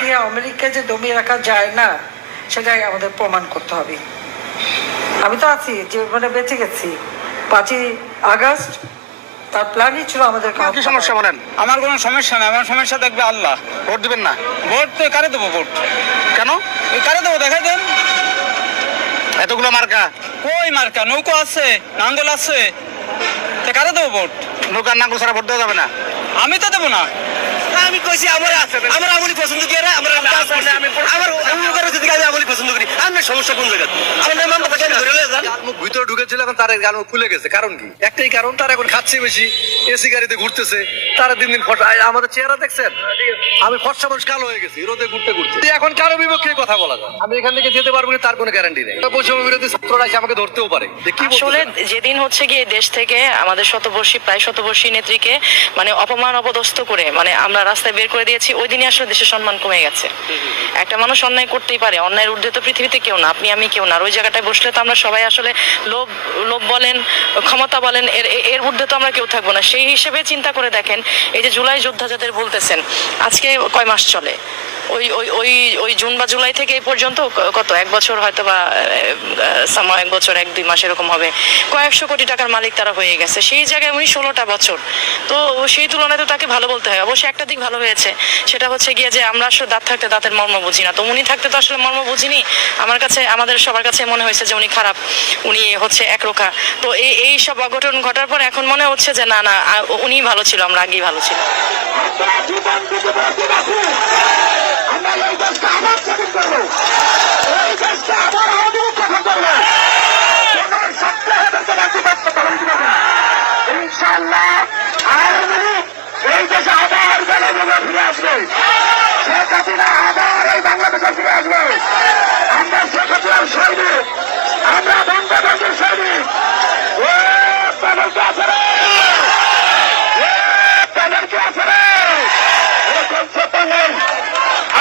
দিয়ে আমেরিকা যে দমিয়ে রাখা যায় না সেটাই আমাদের প্রমাণ করতে হবে। আমি তো আছি যে মানে বেঁচে গেছি। পাঁচই আগস্ট তার প্ল্যানই ছিল আমাদের কি সমস্যা বলেন? আমার কোনো সমস্যা নাই আমার সমস্যা দেখবে আল্লাহ। ভোট দিবেন না। ভোট তো কারে দেবো ভোট? কেন? ওই কারে দেবো? দেখাই দেন। এতগুলো মার্কা। কই মার্কা? নৌকো আছে নাঙ্গল আছে। তা কারে দেবো ভোট? নৌকার নাঙ্গল ছাড়া ভোট দেওয়া যাবে না। আমি তো দেবো না। আমি কইছি আমার আমরা আমলি পছন্দ করি আমরা আমার আমার যদি আমি আমলি পছন্দ করি। আমার সমস্যা কোন জায়গা আমার মুখ ভিতরে ঢুকেছিল এখন তার গাল মুখ ফুলে গেছে। কারণ কি? একটাই কারণ তার এখন খাচ্ছে বেশি এসি গাড়িতে ঘুরতেছে তারা দিন দিন ফটো আমাদের চেহারা দেখছেন? আমি ফর্সা মানুষ কালো হয়ে গেছি রোদে ঘুরতে ঘুরতে। এখন কারও বিপক্ষে কথা বলা যায়? আমি এখান থেকে যেতে পারব না তার কোনো গ্যারান্টি নেই। বৈষম্য বিরোধী ছাত্ররা এসে আমাকে ধরতেও পারে। কি আসলে যেদিন হচ্ছে গিয়ে দেশ থেকে আমাদের শতবর্ষী প্রায় শতবর্ষী নেত্রীকে মানে অপমান অপদস্থ করে মানে আমরা রাস্তায় বের করে দিয়েছি ওই দিনই আসলে দেশের সম্মান কমে গেছে। একটা মানুষ অন্যায় করতেই পারে অন্যায়ের ঊর্ধ্বে তো পৃথিবীতে কেউ না আপনি আমি কেউ না ওই জায়গাটায় বসলে তো আমরা সবাই আসলে লোভ লোভ বলেন, ক্ষমতা বলেন, এর এর ঊর্ধ্বে তো আমরা কেউ থাকব না। সেই হিসেবে চিন্তা করে দেখেন, এই যে জুলাই যোদ্ধা যাদের বলতেছেন, আজকে কয় মাস চলে? ওই ওই ওই ওই জুন বা জুলাই থেকে এই পর্যন্ত কত? এক বছর হয়তো বা সময় এক বছর, এক দুই মাস এরকম হবে। কয়েকশো কোটি টাকার মালিক তারা হয়ে গেছে। সেই জায়গায় উনি ষোলোটা বছর। তো সেই তুলনায় তো তাকে ভালো বলতে হয়। অবশ্যই একটা দিক ভালো হয়েছে। সেটা হচ্ছে গিয়ে যে আমরা আসলে দাঁত থাকতে দাঁতের মর্ম বুঝি না। তো উনি থাকতে তো আসলে মর্ম বুঝিনি। আমার কাছে, আমাদের সবার কাছে মনে হয়েছে যে উনি খারাপ। উনি হচ্ছে একরোখা। তো এই এই সব অঘটন ঘটার পর এখন মনে হচ্ছে যে না না উনি ভালো ছিল, আমরা আগেই ভালো ছিল ইনশাআল্লাহ আগামী এই দেশে আবার জনগণ ফিরে আসবে শেখ হাসিনা আবার এই বাংলাদেশে ফিরে আসবে আমরা শেখ হাসিনার সৈনিক আমরা বঙ্গবন্ধুর সৈনিক ও প্যানেলকে আছে প্যানেলকে আছে